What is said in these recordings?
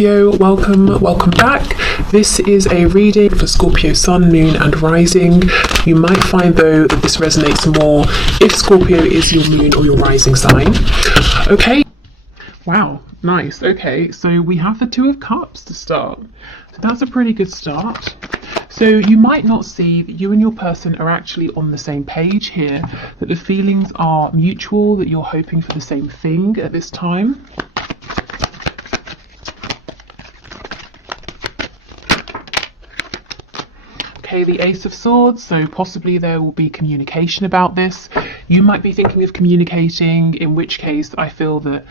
Welcome back. This is a reading for Scorpio Sun, Moon and Rising. You might find though that this resonates more if Scorpio is your moon or your rising sign. Okay. Wow, nice. Okay, so we have the Two of Cups to start. So that's a pretty good start. So you might not see that you and your person are actually on the same page here, that the feelings are mutual, that you're hoping for the same thing at this time. Okay, the Ace of Swords, so possibly there will be communication about this. You might be thinking of communicating, in which case I feel that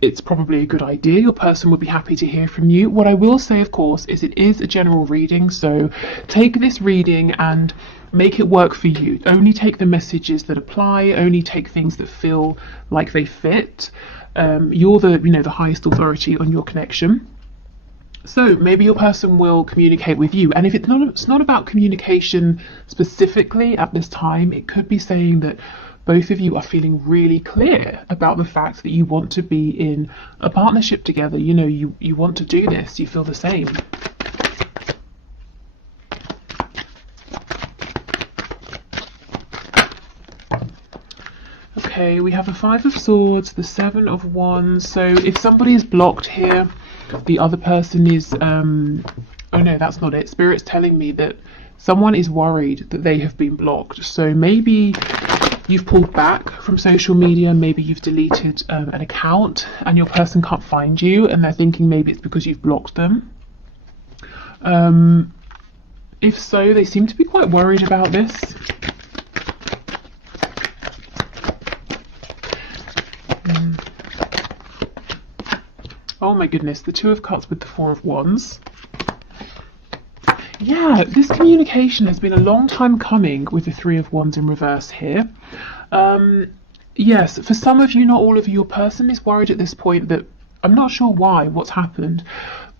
it's probably a good idea. Your person would be happy to hear from you. What I will say, of course, is it is a general reading, so take this reading and make it work for you. Only take the messages that apply, only take things that feel like they fit. You're the highest authority on your connection. So maybe your person will communicate with you, and if it's not about communication specifically at this time, it could be saying that both of you are feeling really clear about the fact that you want to be in a partnership together. You want to do this, you feel the same. Okay, we have the Five of Swords, the Seven of Wands. So if somebody is blocked here, the other person is oh no, that's not it. Spirit's telling me that someone is worried that they have been blocked. So maybe you've pulled back from social media, maybe you've deleted an account and your person can't find you and they're thinking maybe it's because you've blocked them. If so, they seem to be quite worried about this. Oh my goodness, the Two of Cups with the Four of Wands. Yeah, this communication has been a long time coming with the Three of Wands in reverse here. Yes, for some of you, not all of you, your person is worried at this point that, I'm not sure what's happened,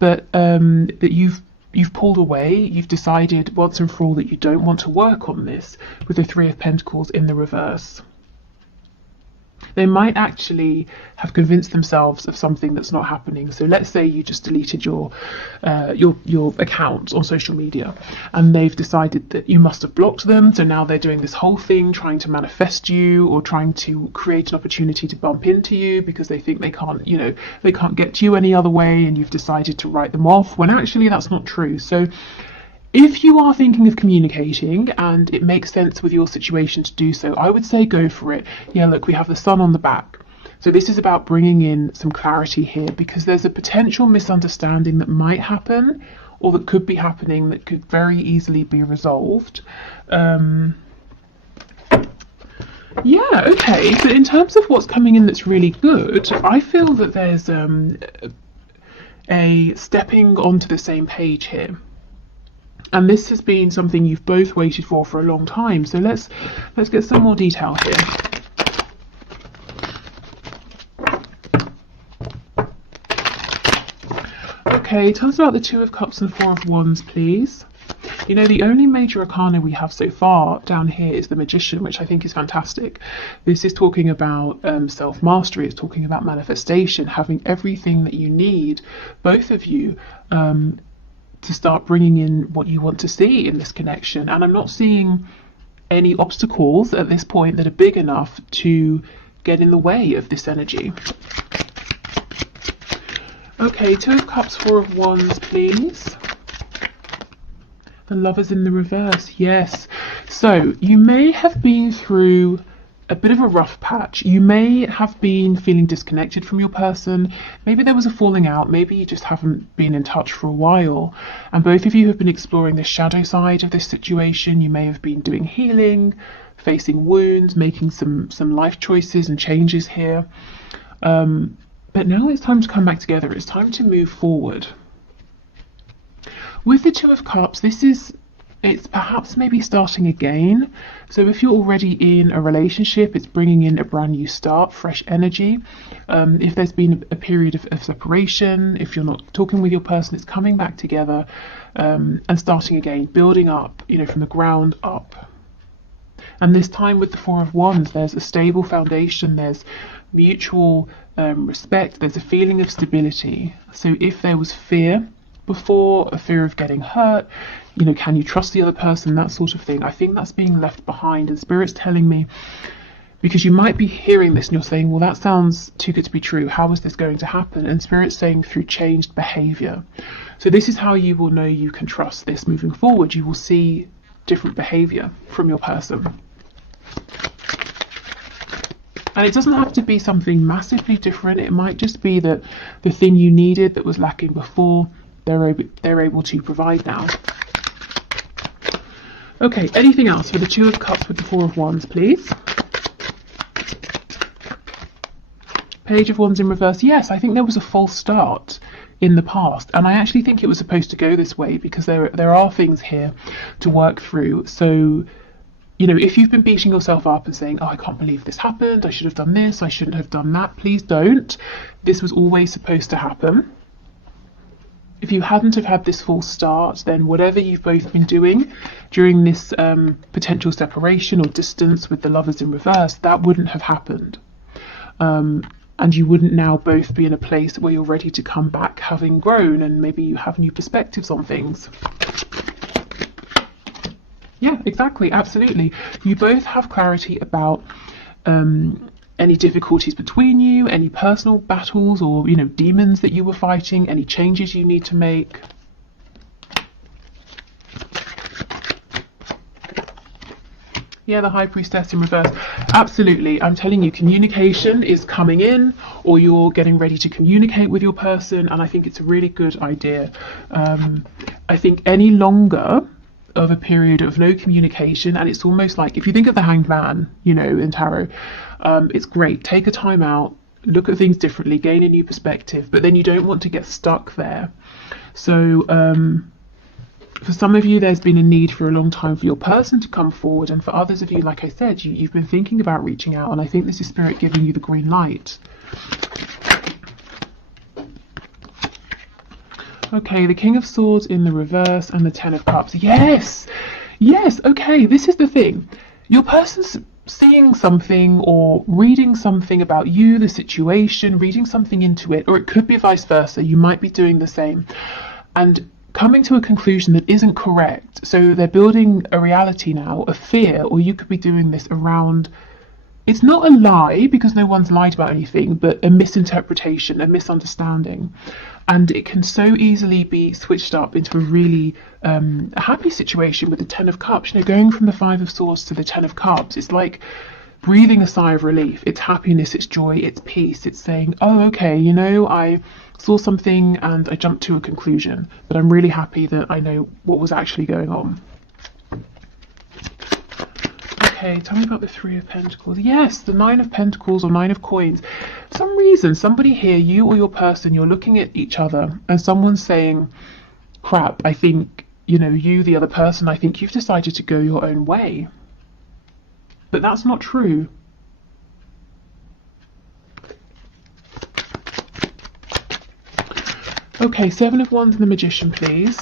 but that you've pulled away, you've decided once and for all that you don't want to work on this with the Three of Pentacles in the reverse. They might actually have convinced themselves of something that's not happening. So let's say you just deleted your account on social media and they've decided that you must have blocked them. So now they're doing this whole thing trying to manifest you or trying to create an opportunity to bump into you because they think they can't get to you any other way, and you've decided to write them off when actually that's not true. So if you are thinking of communicating and it makes sense with your situation to do so, I would say go for it. Yeah, look, we have the Sun on the back. So this is about bringing in some clarity here because there's a potential misunderstanding that might happen or that could be happening that could very easily be resolved. Yeah, okay. So in terms of what's coming in that's really good, I feel that there's a stepping onto the same page here. And this has been something you've both waited for a long time. So let's get some more detail here. Okay, tell us about the Two of Cups and Four of Wands, please. The only major arcana we have so far down here is the Magician, which I think is fantastic. This is talking about self-mastery. It's talking about manifestation, having everything that you need, both of you, to start bringing in what you want to see in this connection. And I'm not seeing any obstacles at this point that are big enough to get in the way of this energy. Okay, Two of Cups, Four of Wands, please. The Lovers in the reverse, yes. So you may have been through a bit of a rough patch. You may have been feeling disconnected from your person. Maybe there was a falling out. Maybe you just haven't been in touch for a while. And both of you have been exploring the shadow side of this situation. You may have been doing healing, facing wounds, making some life choices and changes here. But now it's time to come back together. It's time to move forward. With the Two of Cups, it's perhaps maybe starting again. So if you're already in a relationship, it's bringing in a brand new start, fresh energy. If there's been a period of separation, if you're not talking with your person, it's coming back together and starting again, building up, from the ground up. And this time with the Four of Wands, there's a stable foundation, there's mutual respect, there's a feeling of stability. So if there was fear before, a fear of getting hurt, you know, can you trust the other person, that sort of thing, I think that's being left behind. And Spirit's telling me, because you might be hearing this and you're saying, well, that sounds too good to be true, how is this going to happen? And Spirit's saying through changed behavior. So this is how you will know you can trust this moving forward. You will see different behavior from your person. And it doesn't have to be something massively different. It might just be that the thing you needed that was lacking before, they're able to provide now. Okay, anything else for the Two of Cups with the Four of Wands, please? Page of Wands in reverse. Yes, I think there was a false start in the past, and I actually think it was supposed to go this way because there are things here to work through. So, you know, if you've been beating yourself up and saying, oh, I can't believe this happened, I should have done this, I shouldn't have done that, please don't. This was always supposed to happen. If you hadn't have had this false start, then whatever you've both been doing during this potential separation or distance with the Lovers in reverse, that wouldn't have happened. And you wouldn't now both be in a place where you're ready to come back having grown, and maybe you have new perspectives on things. Yeah, exactly, absolutely. You both have clarity about any difficulties between you, any personal battles or, you know, demons that you were fighting, any changes you need to make. Yeah, the High Priestess in reverse. Absolutely. I'm telling you, communication is coming in, or you're getting ready to communicate with your person, and I think it's a really good idea. I think any longer of a period of no communication, and it's almost like, if you think of the Hanged Man, you know, in tarot, it's great. Take a time out, look at things differently, gain a new perspective, but then you don't want to get stuck there. So, for some of you, there's been a need for a long time for your person to come forward, and for others of you, like I said, you've been thinking about reaching out, and I think this is Spirit giving you the green light. Okay, the King of Swords in the reverse and the Ten of Cups. Yes, yes, okay, this is the thing. Your person's seeing something or reading something about you, the situation, reading something into it, or it could be vice versa. You might be doing the same. And coming to a conclusion that isn't correct. So they're building a reality now of fear, or you could be doing this around, it's not a lie because no one's lied about anything, but a misinterpretation, a misunderstanding. And it can so easily be switched up into a really a happy situation with the Ten of Cups. You know, going from the Five of Swords to the Ten of Cups, it's like breathing a sigh of relief. It's happiness, it's joy, it's peace. It's saying, oh, okay, you know, I saw something and I jumped to a conclusion, but I'm really happy that I know what was actually going on. Okay, tell me about the Three of Pentacles. Yes, the Nine of Pentacles or Nine of Coins. For some reason, somebody here, you or your person, you're looking at each other and someone's saying, crap, I think, you know, you, the other person, I think you've decided to go your own way. But that's not true. Okay, Seven of Wands and the Magician, please.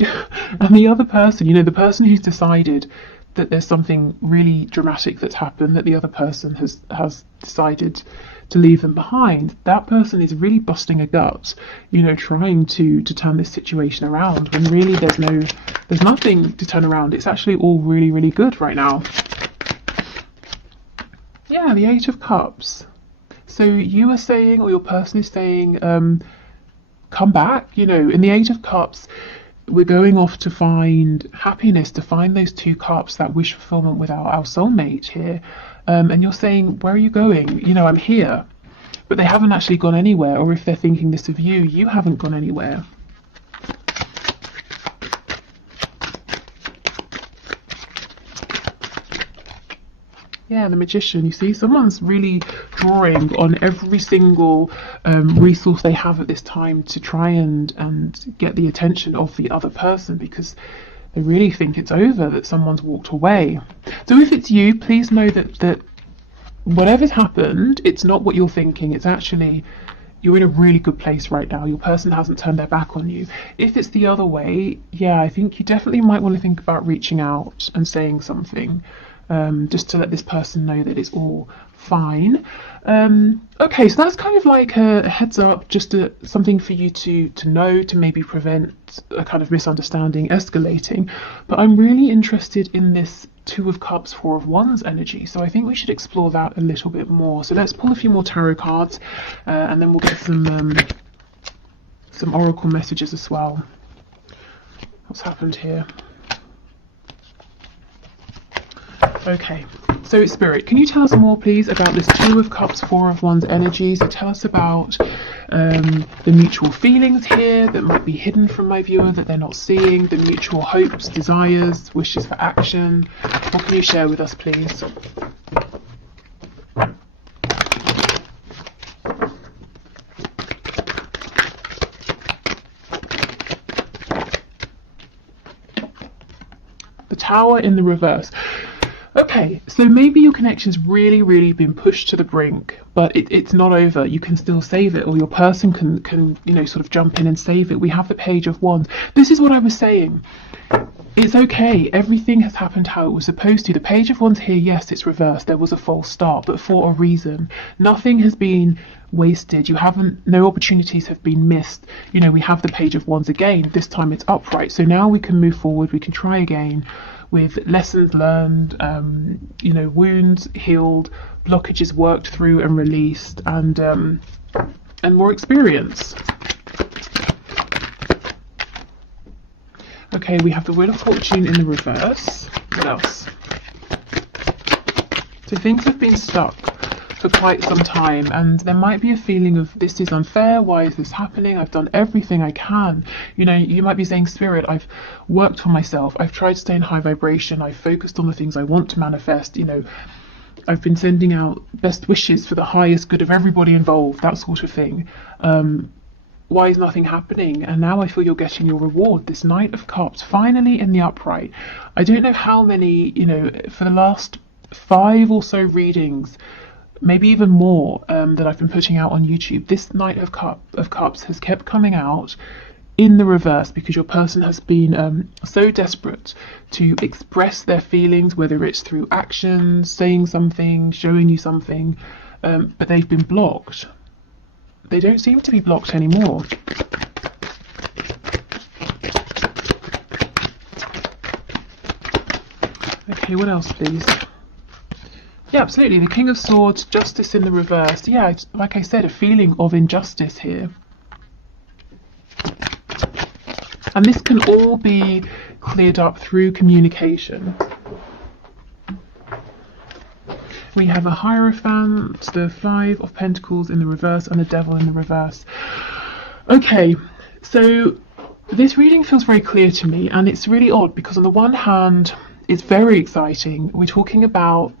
And the other person, you know, the person who's decided that there's something really dramatic that's happened, that the other person has decided to leave them behind, that person is really busting a gut, you know, trying to turn this situation around, when really there's nothing to turn around. It's actually all really, really good right now. Yeah, the Eight of Cups. So you are saying, or your person is saying, come back, you know, in the Eight of Cups, we're going off to find happiness, to find those two cups, that wish fulfillment with our soulmate here. And you're saying, where are you going? You know, I'm here. But they haven't actually gone anywhere. Or if they're thinking this of you, you haven't gone anywhere. Yeah, the Magician, you see, someone's really drawing on every single resource they have at this time to try and get the attention of the other person, because they really think it's over, that someone's walked away. So if it's you, please know that whatever's happened, it's not what you're thinking. It's actually, you're in a really good place right now. Your person hasn't turned their back on you. If it's the other way, yeah, I think you definitely might want to think about reaching out and saying something. Just to let this person know that it's all fine. Okay, so that's kind of like a heads up, just something for you to know, to maybe prevent a kind of misunderstanding escalating. But I'm really interested in this Two of Cups, Four of Wands energy, so I think we should explore that a little bit more. So let's pull a few more tarot cards, and then we'll get some oracle messages as well. What's happened here? Okay, so Spirit, can you tell us more, please, about this Two of Cups, Four of Wands energy? So tell us about the mutual feelings here that might be hidden from my viewer, that they're not seeing, the mutual hopes, desires, wishes for action. What can you share with us, please? The Tower in the reverse. Okay, so maybe your connection's really been pushed to the brink, but it's not over. You can still save it, or your person can sort of jump in and save it. We have the Page of Wands. This is what I was saying. It's okay. Everything has happened how it was supposed to. The Page of Wands here, yes, it's reversed. There was a false start, but for a reason. Nothing has been wasted. No opportunities have been missed. We have the Page of Wands again. This time it's upright. So now we can move forward. We can try again, with lessons learned, wounds healed, blockages worked through and released, and more experience. Okay, we have the Wheel of Fortune in the reverse. What else? So things have been stuck for quite some time, and there might be a feeling of, this is unfair, why is this happening, I've done everything I can. You might be saying, Spirit, I've worked for myself, I've tried to stay in high vibration, I've focused on the things I want to manifest, I've been sending out best wishes for the highest good of everybody involved, that sort of thing. Why is nothing happening? And now I feel you're getting your reward. This Knight of Cups, finally in the upright. I don't know how many, for the last 5 or so readings, maybe even more, that I've been putting out on YouTube, this Knight of Cups has kept coming out in the reverse, because your person has been so desperate to express their feelings, whether it's through actions, saying something, showing you something, but they've been blocked. They don't seem to be blocked anymore. Okay, what else, please? Yeah, absolutely. The King of Swords, Justice in the reverse. Yeah, like I said, a feeling of injustice here. And this can all be cleared up through communication. We have a Hierophant, the Five of Pentacles in the reverse, and the Devil in the reverse. Okay, so this reading feels very clear to me, and it's really odd because on the one hand, it's very exciting. We're talking about,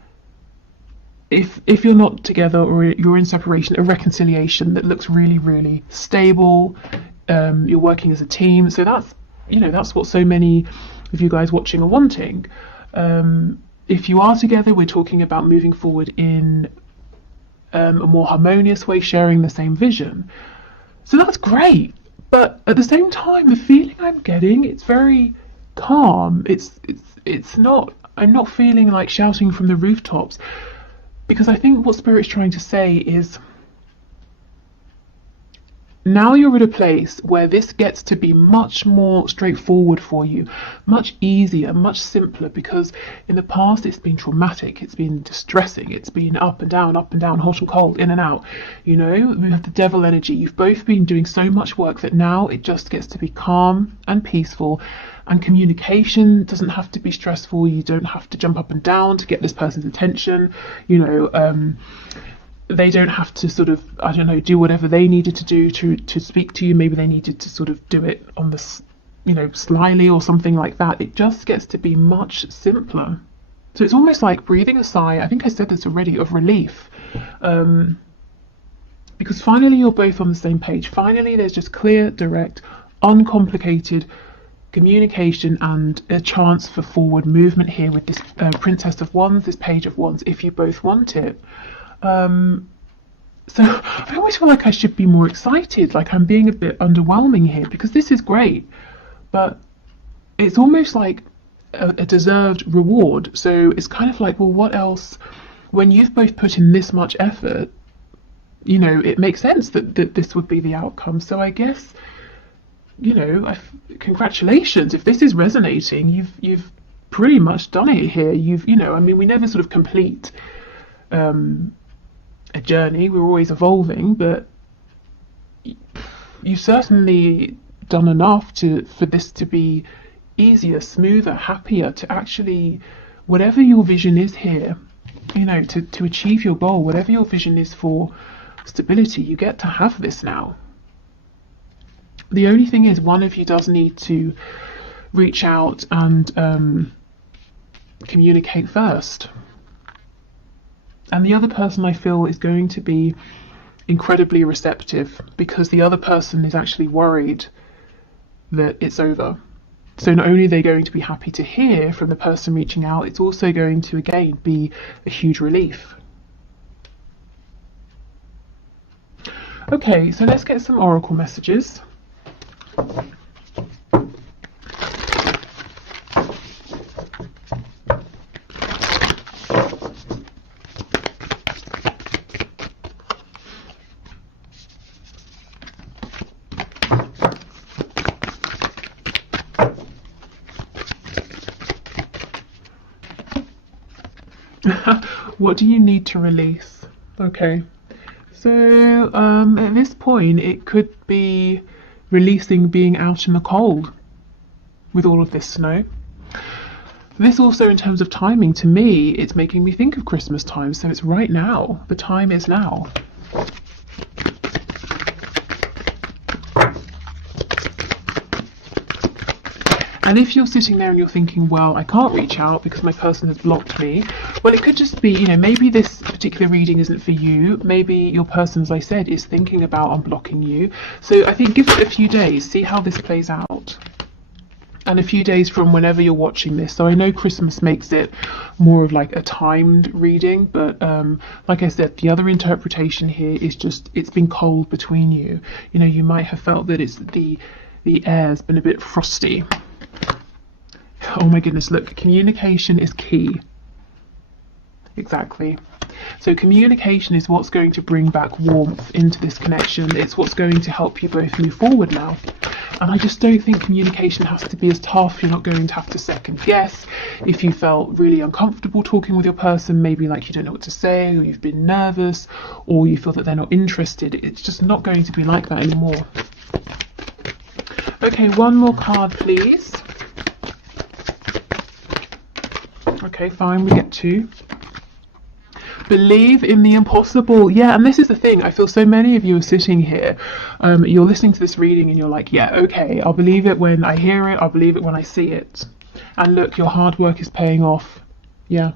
if you're not together or you're in separation, a reconciliation that looks really stable. You're working as a team, so that's what so many of you guys watching are wanting. If you are together, we're talking about moving forward in a more harmonious way, sharing the same vision. So that's great, but at the same time, the feeling I'm getting, it's very calm. It's not. I'm not feeling like shouting from the rooftops, because I think what Spirit's trying to say is, now you're at a place where this gets to be much more straightforward for you, much easier, much simpler, because in the past it's been traumatic, it's been distressing, it's been up and down, hot and cold, in and out. We have the Devil energy. You've both been doing so much work that now it just gets to be calm and peaceful, and communication doesn't have to be stressful. You don't have to jump up and down to get this person's attention. They don't have to sort of, do whatever they needed to do to speak to you. Maybe they needed to sort of do it on the, slyly or something like that. It just gets to be much simpler. So it's almost like breathing a sigh, I think I said this already, of relief. Because finally you're both on the same page. Finally there's just clear, direct, uncomplicated communication and a chance for forward movement here with this Princess of Wands, this Page of Wands, if you both want it. So I always feel like I should be more excited, like I'm being a bit underwhelming here, because this is great, but it's almost like a deserved reward. So it's kind of like, well, what else when you've both put in this much effort, you know, it makes sense that this would be the outcome. So I guess, you know, congratulations. If this is resonating, you've pretty much done it here. You know, I mean, we never sort of complete a journey. We're always evolving, but you've certainly done enough for this to be easier, smoother, happier, to actually, whatever your vision is here, you know, to achieve your goal, whatever your vision is for stability, you get to have this now. The only thing is, one of you does need to reach out and communicate first. And the other person, I feel, is going to be incredibly receptive, because the other person is actually worried that it's over. So not only are they going to be happy to hear from the person reaching out, it's also going to, again, be a huge relief. Okay, so let's get some oracle messages. What do you need to release? Okay, so at this point it could be releasing being out in the cold with all of this snow. This also, in terms of timing, to me, it's making me think of Christmas time, so it's right now. The time is now. And if you're sitting there and you're thinking, well, I can't reach out because my person has blocked me, well, it could just be, you know, maybe this particular reading isn't for you. Maybe your person, as I said, is thinking about unblocking you. So I think give it a few days, see how this plays out. And a few days from whenever you're watching this. So I know Christmas makes it more of like a timed reading, but like I said, the other interpretation here is just, it's been cold between you. You know, you might have felt that it's the air's been a bit frosty. Oh my goodness, look, communication is key. Exactly. So communication is what's going to bring back warmth into this connection. It's what's going to help you both move forward now. And I just don't think communication has to be as tough. You're not going to have to second guess. If you felt really uncomfortable talking with your person, maybe like you don't know what to say, or you've been nervous, or you feel that they're not interested, it's just not going to be like that anymore. Okay, one more card, please. Okay, fine, we get two. Believe in the impossible. Yeah, and this is the thing. I feel so many of you are sitting here. You're listening to this reading and you're like, yeah, okay, I'll believe it when I hear it. I'll believe it when I see it. And look, your hard work is paying off. Yeah.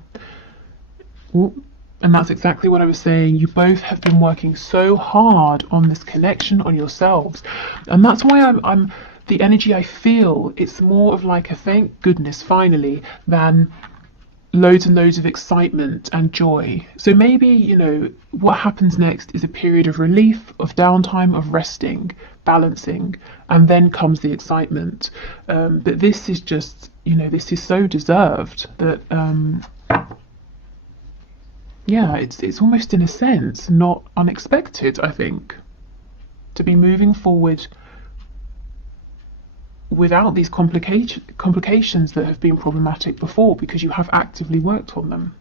Ooh. And that's exactly what I was saying. You both have been working so hard on this connection, on yourselves. And that's why I'm the energy I feel, it's more of like a thank goodness finally than loads and loads of excitement and joy. So maybe, you know, what happens next is a period of relief, of downtime, of resting, balancing, and then comes the excitement. But this is just, you know, this is so deserved that, yeah, it's almost in a sense not unexpected, I think, to be moving forward without these complications that have been problematic before, because you have actively worked on them.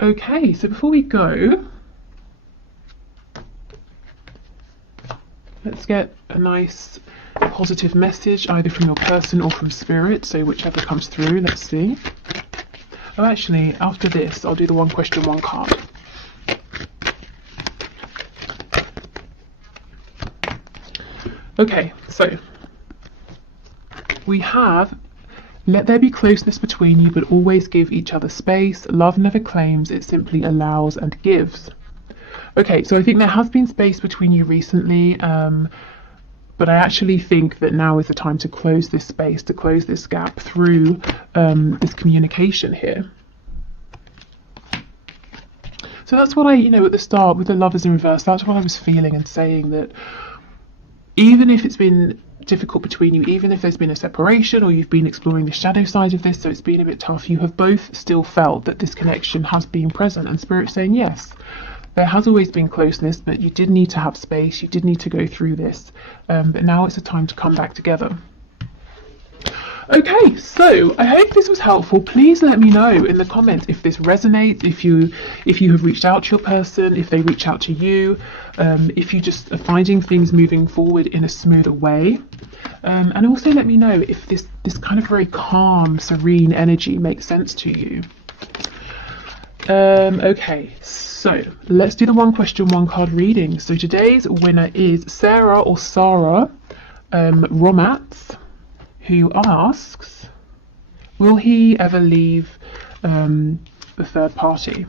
Okay, so before we go, let's get a nice positive message either from your person or from spirit, so whichever comes through. Let's see. Oh, actually, after this I'll do the one question, one card. Okay, so we have, let there be closeness between you, but always give each other space. Love never claims, it simply allows and gives. Okay, so I think there has been space between you recently, but I actually think that now is the time to close this space, to close this gap through this communication here. So that's what I, you know, at the start with the Lovers in reverse, that's what I was feeling and saying, that even if it's been difficult between you, even if there's been a separation or you've been exploring the shadow side of this, so it's been a bit tough, you have both still felt that this connection has been present, and Spirit's saying yes, there has always been closeness, but you did need to have space, you did need to go through this, but now it's a time to come back together. Okay, so I hope this was helpful. Please let me know in the comments if this resonates, if you have reached out to your person, if they reach out to you, if you just are finding things moving forward in a smoother way. And also let me know if this kind of very calm, serene energy makes sense to you. Okay, so let's do the one question, one card reading. So today's winner is Sarah or Sarah Romats, who asks, will he ever leave the third party?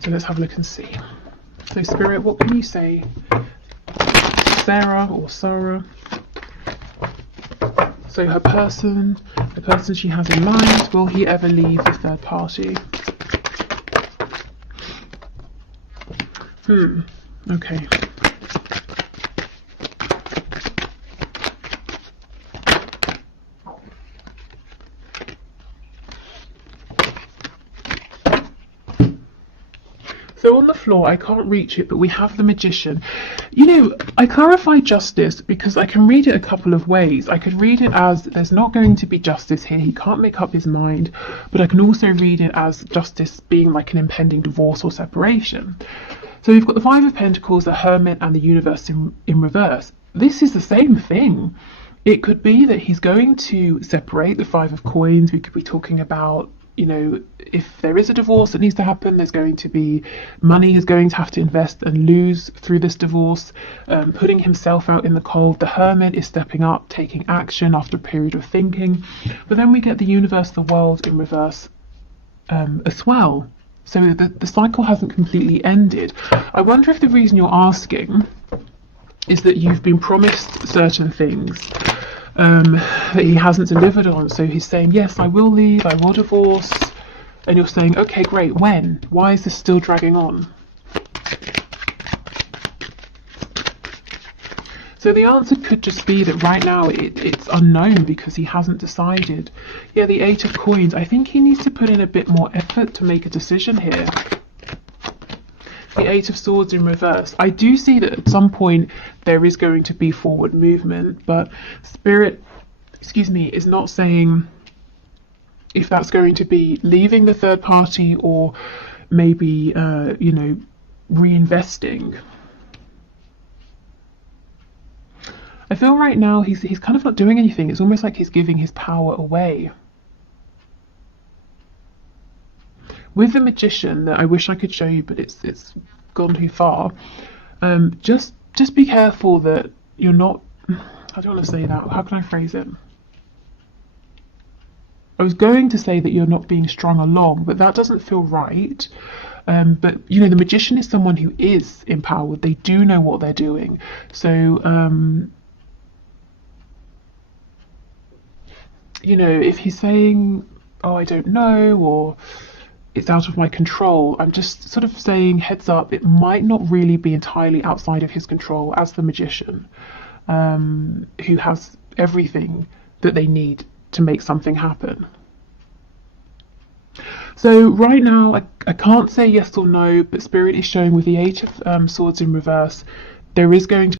So let's have a look and see. So Spirit, what can you say? Sarah or Sarah. So her person, the person she has in mind, will he ever leave the third party? Okay. So on the floor, I can't reach it, but we have the Magician. You know, I clarify justice because I can read it a couple of ways. I could read it as there's not going to be justice here, he can't make up his mind, but I can also read it as justice being like an impending divorce or separation. So we've got the Five of Pentacles, the Hermit, and the Universe in reverse. This is the same thing. It could be that he's going to separate. The Five of Coins, we could be talking about, you know, if there is a divorce that needs to happen, there's going to be money he's going to have to invest and lose through this divorce, putting himself out in the cold. The Hermit is stepping up, taking action after a period of thinking. But then we get the Universe, the World in reverse as well. So the cycle hasn't completely ended. I wonder if the reason you're asking is that you've been promised certain things that he hasn't delivered on. So he's saying, yes, I will leave, I will divorce. And you're saying, okay, great, when? Why is this still dragging on? So the answer could just be that right now it's unknown because he hasn't decided. Yeah, the Eight of Coins. I think he needs to put in a bit more effort to make a decision here. The Eight of Swords in reverse. I do see that at some point there is going to be forward movement, but Spirit, is not saying if that's going to be leaving the third party or maybe, you know, reinvesting. I feel right now he's kind of not doing anything. It's almost like he's giving his power away. With the Magician, that I wish I could show you, but it's gone too far. Just be careful that you're not. I don't want to say that. How can I phrase it? I was going to say that you're not being strung along, but that doesn't feel right. But you know, the Magician is someone who is empowered. They do know what they're doing. So you know, if he's saying, oh, I don't know, or it's out of my control, I'm just sort of saying, heads up, it might not really be entirely outside of his control as the Magician, who has everything that they need to make something happen. So right now, I can't say yes or no, but Spirit is showing with the Eight of Swords in reverse, there is going to